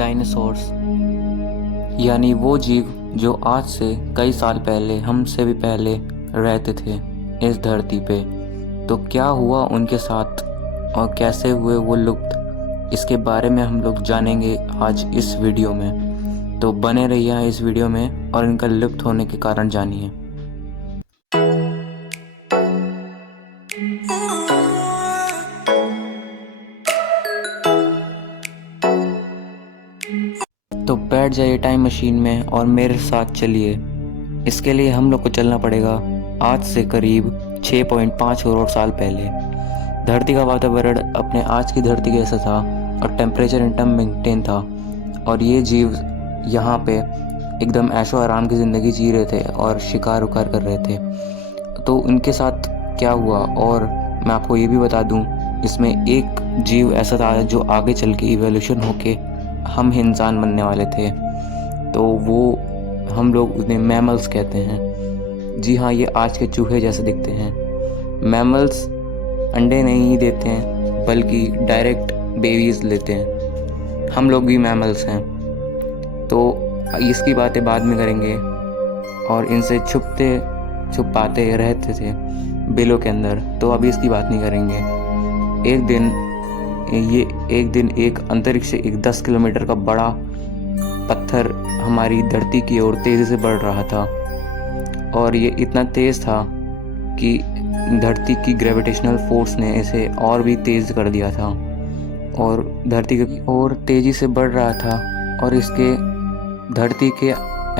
Dinosaurs यानी वो जीव जो आज से कई साल पहले हमसे भी पहले रहते थे इस धरती पे। तो क्या हुआ उनके साथ और कैसे हुए वो लुप्त, इसके बारे में हम लोग जानेंगे आज इस वीडियो में। तो बने रहिए इस वीडियो में और इनका लुप्त होने के कारण जानिए। तो बैठ जाइए टाइम मशीन में और मेरे साथ चलिए। इसके लिए हम लोग को चलना पड़ेगा आज से करीब 6.5 करोड़ साल पहले। धरती का वातावरण अपने आज की धरती जैसा था और टेम्परेचर एकदम मेंटेन था और ये जीव यहाँ पे एकदम ऐशो आराम की ज़िंदगी जी रहे थे और शिकार उकार कर रहे थे। तो उनके साथ क्या हुआ, और मैं आपको ये भी बता दूँ, इसमें एक जीव ऐसा था जो आगे चल के इवोल्यूशन होके हम इंसान बनने वाले थे। तो वो हम लोग उन्हें मैमल्स कहते हैं। जी हाँ, ये आज के चूहे जैसे दिखते हैं। मैमल्स अंडे नहीं देते हैं बल्कि डायरेक्ट बेबीज़ लेते हैं। हम लोग भी मैमल्स हैं। तो इसकी बातें बाद में करेंगे। और इनसे छुपाते रहते थे बिलों के अंदर, तो अभी इसकी बात नहीं करेंगे। एक दिन एक अंतरिक्ष से एक 10 किलोमीटर का बड़ा पत्थर हमारी धरती की ओर तेज़ी से बढ़ रहा था और ये इतना तेज़ था कि धरती की ग्रेविटेशनल फोर्स ने इसे और भी तेज़ कर दिया था और धरती की ओर तेज़ी से बढ़ रहा था। और इसके धरती के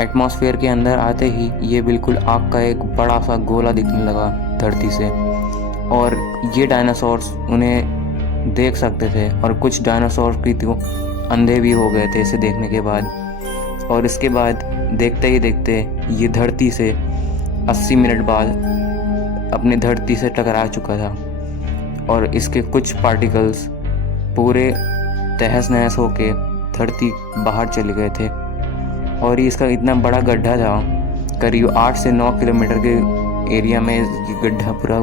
एटमॉस्फेयर के अंदर आते ही ये बिल्कुल आग का एक बड़ा सा गोला दिखने लगा धरती से। और ये डायनासोर्स उन्हें देख सकते थे और कुछ डायनासोर की तो अंधे भी हो गए थे इसे देखने के बाद। और इसके बाद देखते ही देखते ये धरती से 80 मिनट बाद अपने धरती से टकरा चुका था और इसके कुछ पार्टिकल्स पूरे तहस नहस होके धरती बाहर चले गए थे। और ये इसका इतना बड़ा गड्ढा था, करीब 8 से 9 किलोमीटर के एरिया में ये गड्ढा पूरा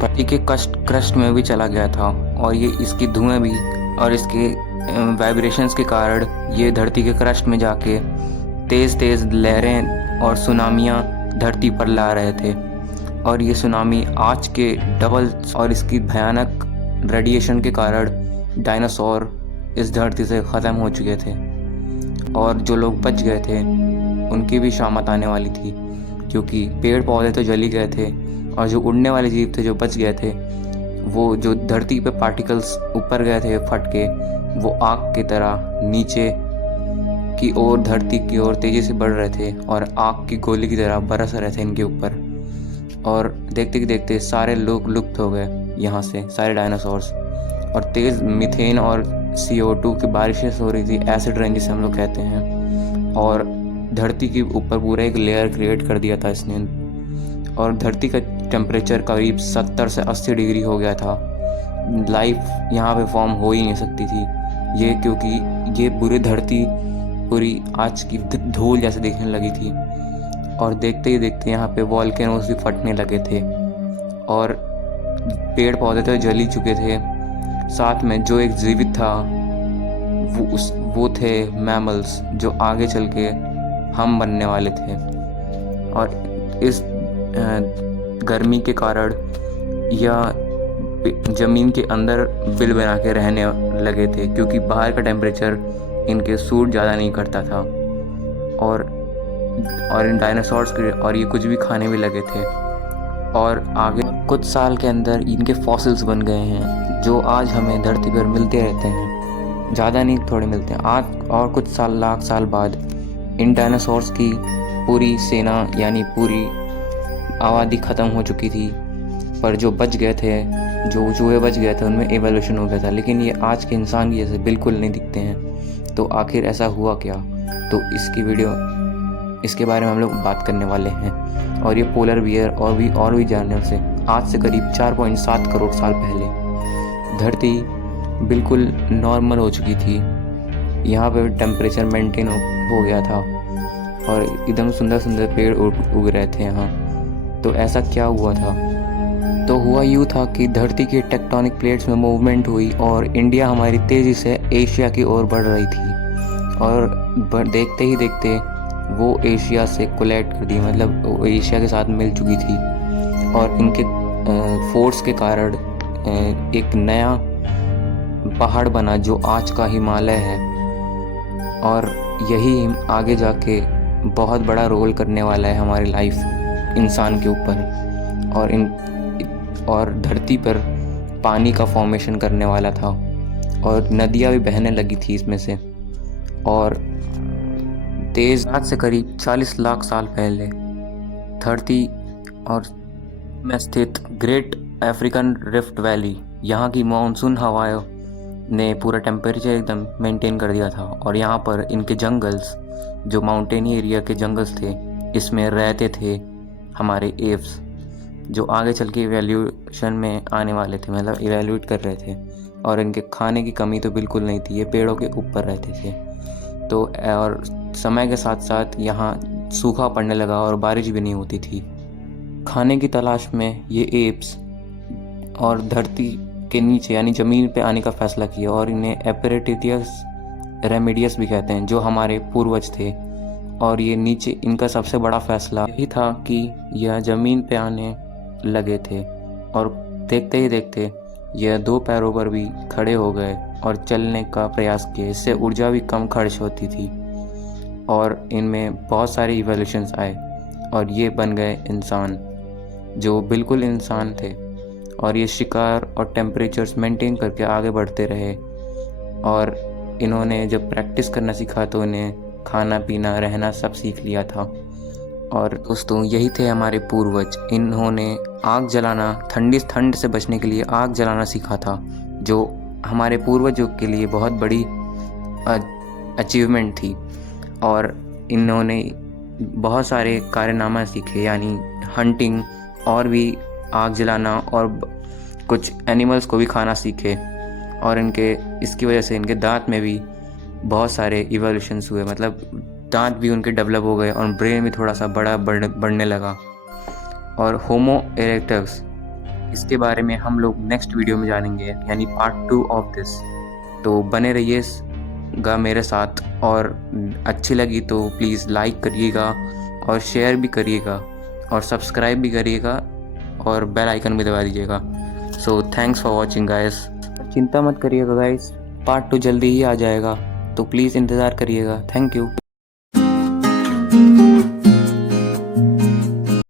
धरती के क्रस्ट में भी चला गया था। और ये इसकी धुएं भी और इसके वाइब्रेशंस के कारण ये धरती के क्रस्ट में जाके तेज़ लहरें और सुनामियाँ धरती पर ला रहे थे। और ये सुनामी आज के डबल और इसकी भयानक रेडिएशन के कारण डायनासोर इस धरती से ख़त्म हो चुके थे। और जो लोग बच गए थे उनकी भी शामत आने वाली थी, क्योंकि पेड़ पौधे तो जल ही गए थे और जो उड़ने वाले जीव थे जो बच गए थे, वो जो धरती पे पार्टिकल्स ऊपर गए थे फट के, वो आग की तरह नीचे की ओर धरती की ओर तेज़ी से बढ़ रहे थे और आग की गोली की तरह बरस रहे थे इनके ऊपर। और देखते देखते सारे लोग लुप्त हो गए यहाँ से, सारे डायनासोर्स। और तेज़ मीथेन और CO2 की बारिशें हो रही थी, एसिड रेन जिसे हम लोग कहते हैं। और धरती के ऊपर पूरा एक लेयर क्रिएट कर दिया था इसने। और धरती का टेम्परेचर करीब 70 से 80 डिग्री हो गया था। लाइफ यहाँ पे फॉर्म हो ही नहीं सकती थी ये, क्योंकि ये पूरी धरती पूरी आज की धूल जैसे दिखने लगी थी। और देखते ही देखते यहाँ पे वॉल्केनोस भी फटने लगे थे और पेड़ पौधे तो जल ही चुके थे। साथ में जो एक जीवित था वो थे मैमल्स, जो आगे चल के हम बनने वाले थे। और इस गर्मी के कारण या ज़मीन के अंदर बिल बना के रहने लगे थे, क्योंकि बाहर का टेम्परेचर इनके सूट ज़्यादा नहीं करता था। और इन डायनासोर्स के और ये कुछ भी खाने भी लगे थे। और आगे कुछ साल के अंदर इनके फॉसिल्स बन गए हैं जो आज हमें धरती पर मिलते रहते हैं। ज़्यादा नहीं, थोड़े मिलते हैं आज। और कुछ लाख साल बाद इन डायनासोर्स की पूरी सेना यानी पूरी आबादी ख़त्म हो चुकी थी, पर जो बच गए थे, जो चूहे बच गए थे, उनमें एवोल्यूशन हो गया था। लेकिन ये आज के इंसान की जैसे बिल्कुल नहीं दिखते हैं। तो आखिर ऐसा हुआ क्या? तो इसके बारे में हम लोग बात करने वाले हैं। और ये पोलर बियर और भी जानवर से आज से करीब 4.7 करोड़ साल पहले धरती बिल्कुल नॉर्मल हो चुकी थी। यहाँ पे टेम्परेचर मेंटेन हो गया था और एकदम सुंदर पेड़ उग रहे थे यहाँ। तो ऐसा क्या हुआ था? तो हुआ यूँ था कि धरती की टेक्टोनिक प्लेट्स में मूवमेंट हुई और इंडिया हमारी तेज़ी से एशिया की ओर बढ़ रही थी। और देखते ही देखते वो एशिया से कोलैड कर दी, मतलब वो एशिया के साथ मिल चुकी थी। और इनके फोर्स के कारण एक नया पहाड़ बना जो आज का हिमालय है। और यही आगे जाके बहुत बड़ा रोल करने वाला है हमारी लाइफ इंसान के ऊपर। और धरती पर पानी का फॉर्मेशन करने वाला था और नदियाँ भी बहने लगी थी इसमें से। और तेज आज से करीब 40 लाख साल पहले धरती और में स्थित ग्रेट अफ्रीकन रिफ्ट वैली, यहाँ की मानसून हवाओं ने पूरा टेम्परेचर एकदम मेंटेन कर दिया था। और यहाँ पर इनके जंगल्स, जो माउंटेनी एरिया के जंगल्स थे, इसमें रहते थे हमारे एव्स, जो आगे चल के इवैल्यूएशन में आने वाले थे, मतलब इवैल्यूएट कर रहे थे। और इनके खाने की कमी तो बिल्कुल नहीं थी, ये पेड़ों के ऊपर रहते थे। तो और समय के साथ साथ यहाँ सूखा पड़ने लगा और बारिश भी नहीं होती थी। खाने की तलाश में ये एप्स और धरती के नीचे यानी ज़मीन पे आने का फैसला किया। और इन्हें एपरेटिटियस रेमिडियस भी कहते हैं, जो हमारे पूर्वज थे। और ये नीचे इनका सबसे बड़ा फैसला यही था कि यह ज़मीन पे आने लगे थे। और देखते ही देखते यह 2 पैरों पर भी खड़े हो गए और चलने का प्रयास किए। इससे ऊर्जा भी कम खर्च होती थी और इनमें बहुत सारे इवोल्यूशंस आए और ये बन गए इंसान, जो बिल्कुल इंसान थे। और ये शिकार और टेम्परेचर्स मेंटेन करके आगे बढ़ते रहे। और इन्होंने जब प्रैक्टिस करना सीखा तो इन्हें खाना पीना रहना सब सीख लिया था। और दोस्तों, यही थे हमारे पूर्वज। इन्होंने आग जलाना, ठंड से बचने के लिए आग जलाना सीखा था, जो हमारे पूर्वजों के लिए बहुत बड़ी अचीवमेंट थी। और इन्होंने बहुत सारे कारनामा सीखे, यानी हंटिंग और भी आग जलाना और कुछ एनिमल्स को भी खाना सीखे। और इसकी वजह से इनके दांत में भी बहुत सारे इवोल्यूशंस हुए, मतलब दांत भी उनके डेवलप हो गए और ब्रेन भी थोड़ा सा बढ़ने लगा। और होमो इरेक्टस, इसके बारे में हम लोग नेक्स्ट वीडियो में जानेंगे, यानी पार्ट 2 ऑफ दिस। तो बने रहिएगा मेरे साथ। और अच्छी लगी तो प्लीज़ लाइक करिएगा और शेयर भी करिएगा और सब्सक्राइब भी करिएगा और बेल आइकन भी दबा दीजिएगा। So thanks for watching guys. चिंता मत करिएगा गाइस, पार्ट 2 जल्दी ही आ जाएगा, तो प्लीज़ इंतज़ार करिएगा। Thank you.